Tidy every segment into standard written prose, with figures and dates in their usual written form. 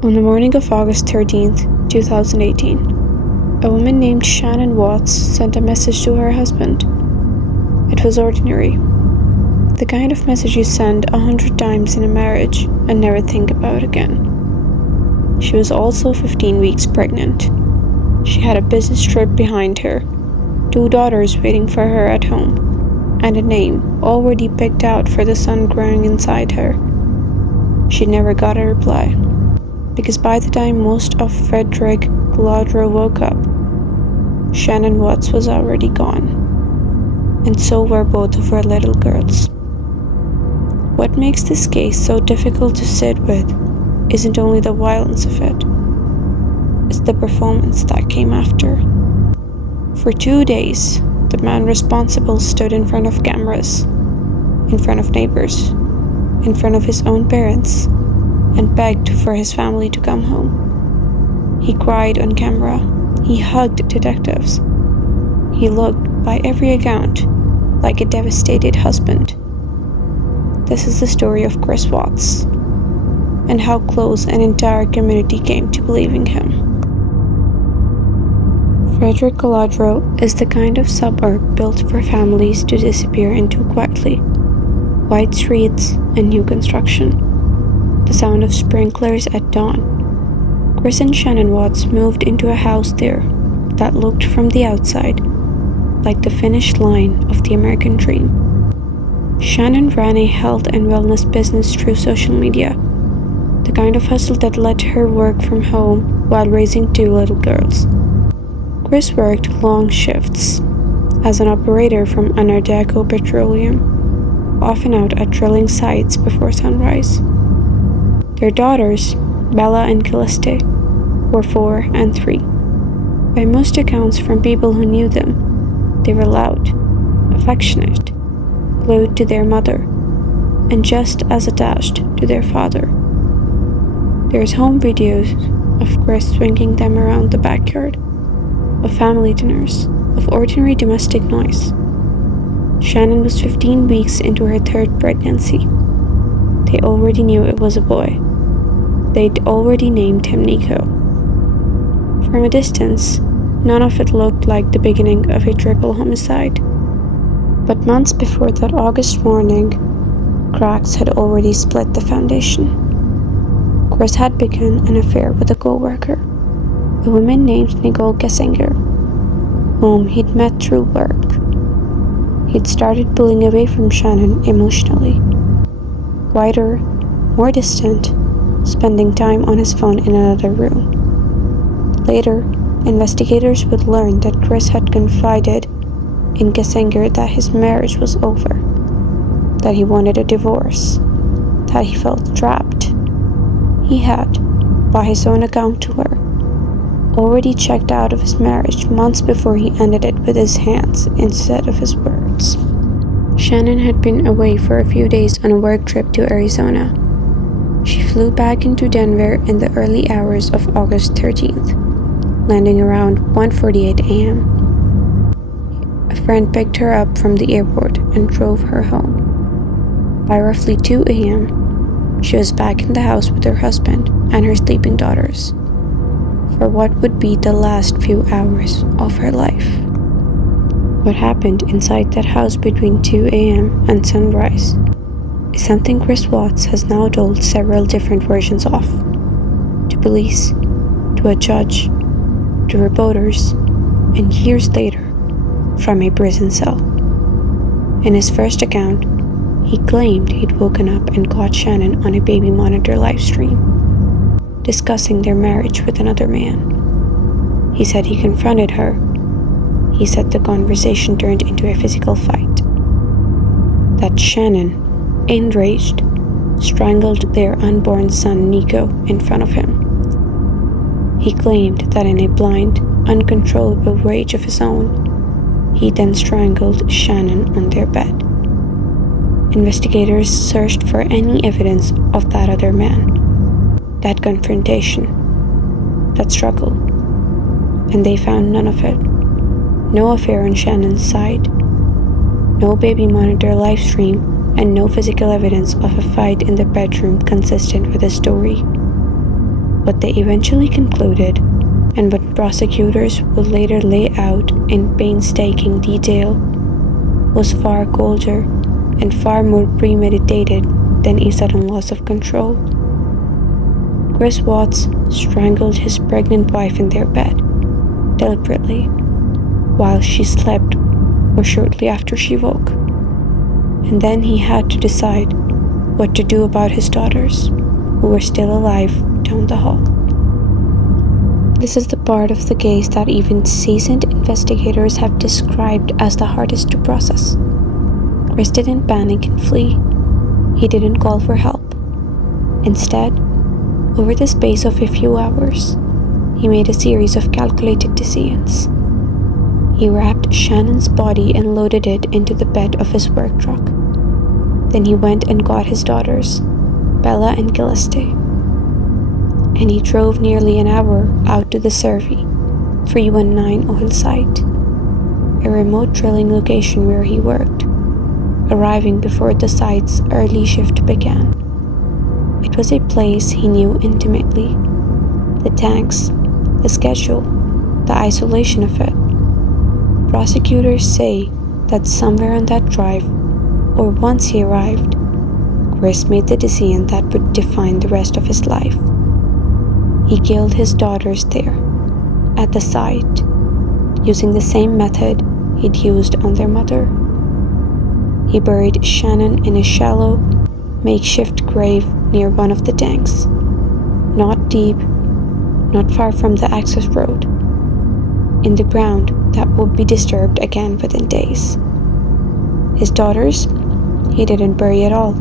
On the morning of August 13th, 2018, a woman named Shannon Watts sent a message to her husband. It was ordinary. The kind of message you send 100 times in a marriage and never think about again. She was also 15 weeks pregnant. She had a business trip behind her, 2 daughters waiting for her at home, and a name already picked out for the son growing inside her. She never got a reply, because by the time most of Frederick Galadriel woke up, Shannon Watts was already gone, and so were both of her little girls. What makes this case so difficult to sit with isn't only the violence of it, it's the performance that came after. For 2 days, the man responsible stood in front of cameras, in front of neighbors, in front of his own parents, and begged for his family to come home. He cried on camera. He hugged detectives. He looked, by every account, like a devastated husband. This is the story of Chris Watts, and how close an entire community came to believing him. Frederick Galadriel is the kind of suburb built for families to disappear into quietly. Wide streets and new construction. The sound of sprinklers at dawn. Chris and Shannon Watts moved into a house there that looked from the outside like the finish line of the American dream. Shannon ran a health and wellness business through social media, the kind of hustle that let her work from home while raising 2 little girls. Chris worked long shifts as an operator from Anadarko Petroleum, often out at drilling sites before sunrise. Their daughters, Bella and Calliste, were 4 and 3. By most accounts from people who knew them, they were loud, affectionate, glued to their mother, and just as attached to their father. There's home videos of Chris swinging them around the backyard, of family dinners, of ordinary domestic noise. Shannon was 15 weeks into her 3rd pregnancy. They already knew it was a boy. They'd already named him Nico. From a distance, none of it looked like the beginning of a triple homicide. But months before that August morning, cracks had already split the foundation. Chris had begun an affair with a co-worker, a woman named Nicole Gessinger, whom he'd met through work. He'd started pulling away from Shannon emotionally, quieter, more distant, spending time on his phone in another room. Later, investigators would learn that Chris had confided in Gessinger that his marriage was over, that he wanted a divorce, that he felt trapped. He had, by his own account to her, already checked out of his marriage months before he ended it with his hands instead of his words. Shannon had been away for a few days on a work trip to Arizona. She flew back into Denver in the early hours of August 13th, landing around 1:48 a.m. A friend picked her up from the airport and drove her home. By roughly 2 a.m., she was back in the house with her husband and her sleeping daughters for what would be the last few hours of her life. What happened inside that house between 2 a.m. and sunrise is something Chris Watts has now told several different versions of. To police, to a judge, to reporters, and years later, from a prison cell. In his first account, he claimed he'd woken up and caught Shannon on a baby monitor live stream, discussing their marriage with another man. He said he confronted her. He said the conversation turned into a physical fight. That Shannon, enraged, strangled their unborn son Nico in front of him. He claimed that in a blind, uncontrollable rage of his own, he then strangled Shannon on their bed. Investigators searched for any evidence of that other man, that confrontation, that struggle, and they found none of it. No affair on Shannon's side, no baby monitor live stream, and no physical evidence of a fight in the bedroom consistent with the story. What they eventually concluded, and what prosecutors would later lay out in painstaking detail, was far colder and far more premeditated than a sudden loss of control. Chris Watts strangled his pregnant wife in their bed, deliberately, while she slept or shortly after she woke. And then he had to decide what to do about his daughters, who were still alive down the hall. This is the part of the case that even seasoned investigators have described as the hardest to process. Chris didn't panic and flee. He didn't call for help. Instead, over the space of a few hours, he made a series of calculated decisions. He wrapped Shannon's body and loaded it into the bed of his work truck. Then he went and got his daughters, Bella and Gilleste. And he drove nearly an hour out to the Survey 319 oil site, a remote drilling location where he worked, arriving before the site's early shift began. It was a place he knew intimately. The tanks, the schedule, the isolation of it. Prosecutors say that somewhere on that drive, or once he arrived, Chris made the decision that would define the rest of his life. He killed his daughters there, at the site, using the same method he'd used on their mother. He buried Shannon in a shallow, makeshift grave near one of the tanks, not deep, not far from the access road, in the ground that would be disturbed again within days. His daughters, he didn't bury at all.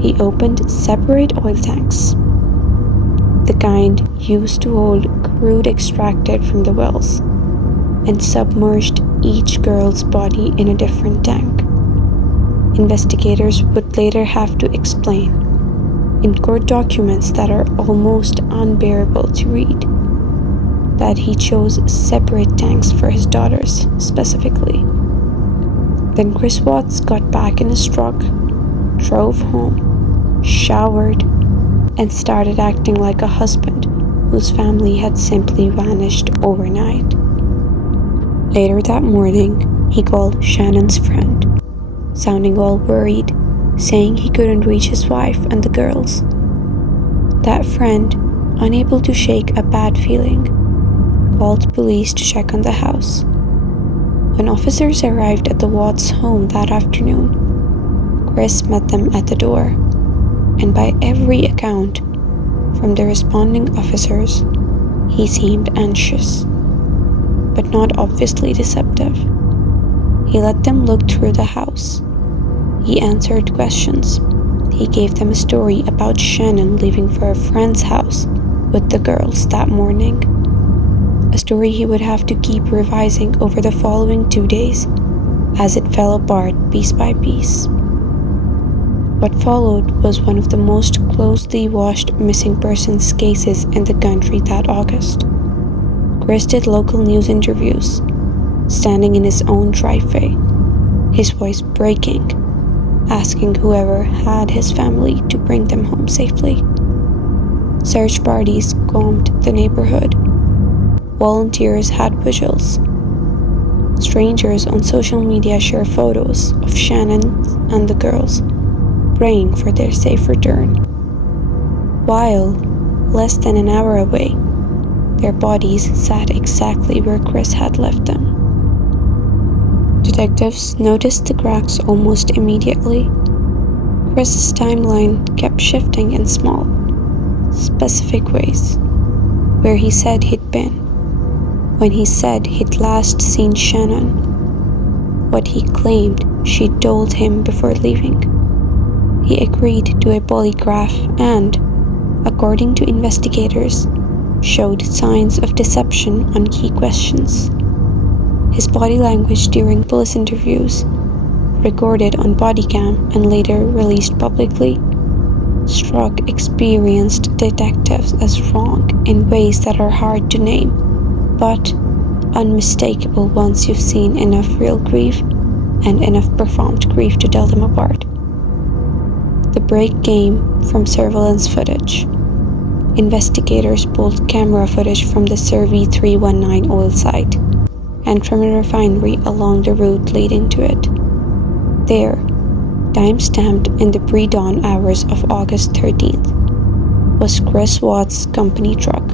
He opened separate oil tanks, the kind used to hold crude extracted from the wells, and submerged each girl's body in a different tank. Investigators would later have to explain, in court documents that are almost unbearable to read, that he chose separate tanks for his daughters specifically. Then Chris Watts got back in his truck, drove home, showered, and started acting like a husband whose family had simply vanished overnight. Later that morning, he called Shannon's friend, sounding all worried, saying he couldn't reach his wife and the girls. That friend, unable to shake a bad feeling, called police to check on the house. When officers arrived at the Watts' home that afternoon, Chris met them at the door, and by every account, from the responding officers, he seemed anxious, but not obviously deceptive. He let them look through the house. He answered questions. He gave them a story about Shannon leaving for a friend's house with the girls that morning, a story he would have to keep revising over the following 2 days as it fell apart piece by piece. What followed was one of the most closely watched missing persons cases in the country that August. Chris did local news interviews, standing in his own driveway, his voice breaking, asking whoever had his family to bring them home safely. Search parties combed the neighborhood. Volunteers had vigils. Strangers on social media share photos of Shannon and the girls, praying for their safe return. While, less than an hour away, their bodies sat exactly where Chris had left them. Detectives noticed the cracks almost immediately. Chris's timeline kept shifting in small, specific ways. Where he said he'd been, when he said he'd last seen Shannon, what he claimed she told him before leaving. He agreed to a polygraph and, according to investigators, showed signs of deception on key questions. His body language during police interviews, recorded on Bodycam and later released publicly, struck experienced detectives as wrong in ways that are hard to name, but unmistakable once you've seen enough real grief and enough performed grief to tell them apart. The break came from surveillance footage. Investigators pulled camera footage from the Survey 319 oil site and from a refinery along the route leading to it. There, time-stamped in the pre-dawn hours of August 13th, was Chris Watts' company truck,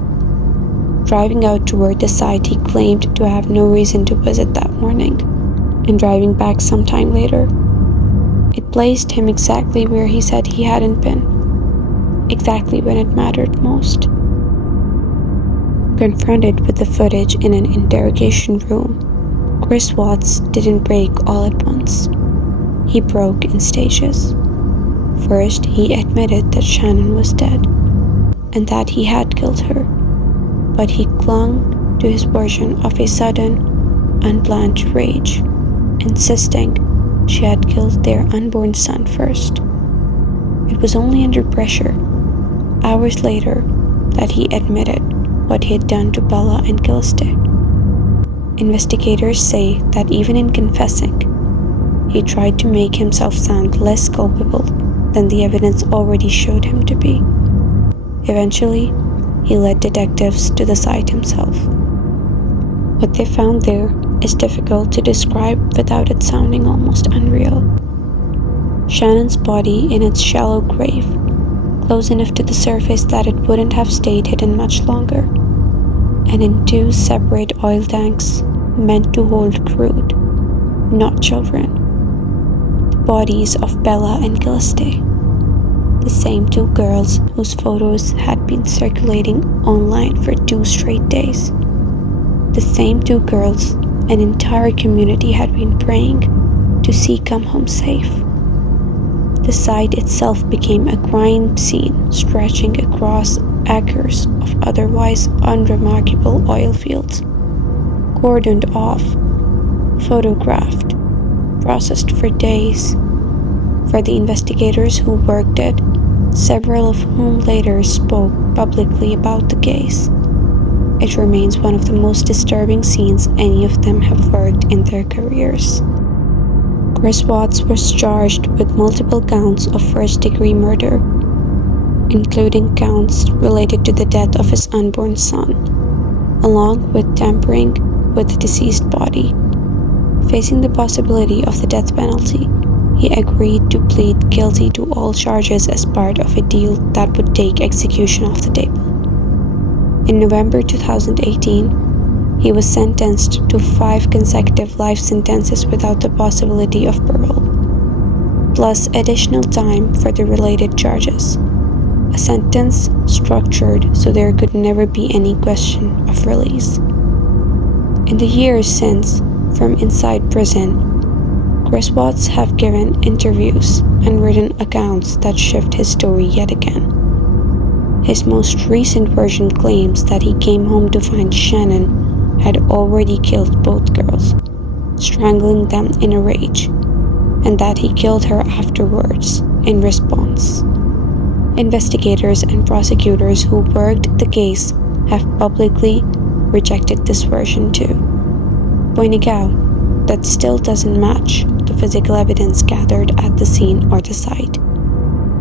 driving out toward the site he claimed to have no reason to visit that morning, and driving back sometime later. It placed him exactly where he said he hadn't been, exactly when it mattered most. Confronted with the footage in an interrogation room, Chris Watts didn't break all at once. He broke in stages. First, he admitted that Shannon was dead, and that he had killed her, but he clung to his version of a sudden, unplanned rage, insisting she had killed their unborn son first. It was only under pressure, hours later, that he admitted what he had done to Bella and Gilste. Investigators say that even in confessing, he tried to make himself sound less culpable than the evidence already showed him to be. Eventually, he led detectives to the site himself. What they found there is difficult to describe without it sounding almost unreal. Shannon's body in its shallow grave, close enough to the surface that it wouldn't have stayed hidden much longer, and in 2 separate oil tanks meant to hold crude, not children. The bodies of Bella and Gilste, the same 2 girls whose photos had been circulating online for 2 straight days. The same 2 girls an entire community had been praying to see come home safe. The site itself became a crime scene stretching across acres of otherwise unremarkable oil fields, cordoned off, photographed, processed for days. For the investigators who worked it, several of whom later spoke publicly about the case, it remains one of the most disturbing scenes any of them have worked in their careers. Chris Watts was charged with multiple counts of first-degree murder, including counts related to the death of his unborn son, along with tampering with the deceased body. Facing the possibility of the death penalty, he agreed to plead guilty to all charges as part of a deal that would take execution off the table. In November 2018, he was sentenced to 5 consecutive life sentences without the possibility of parole, plus additional time for the related charges, a sentence structured so there could never be any question of release. In the years since, from inside prison, Chris Watts have given interviews and written accounts that shift his story yet again. His most recent version claims that he came home to find Shannon had already killed both girls, strangling them in a rage, and that he killed her afterwards in response. Investigators and prosecutors who worked the case have publicly rejected this version too, pointing out that still doesn't match the physical evidence gathered at the scene or the site.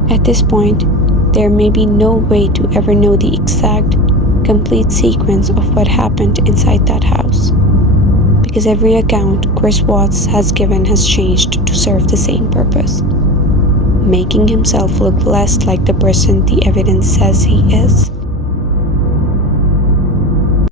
At this point, there may be no way to ever know the exact, complete sequence of what happened inside that house, because every account Chris Watts has given has changed to serve the same purpose, making himself look less like the person the evidence says he is.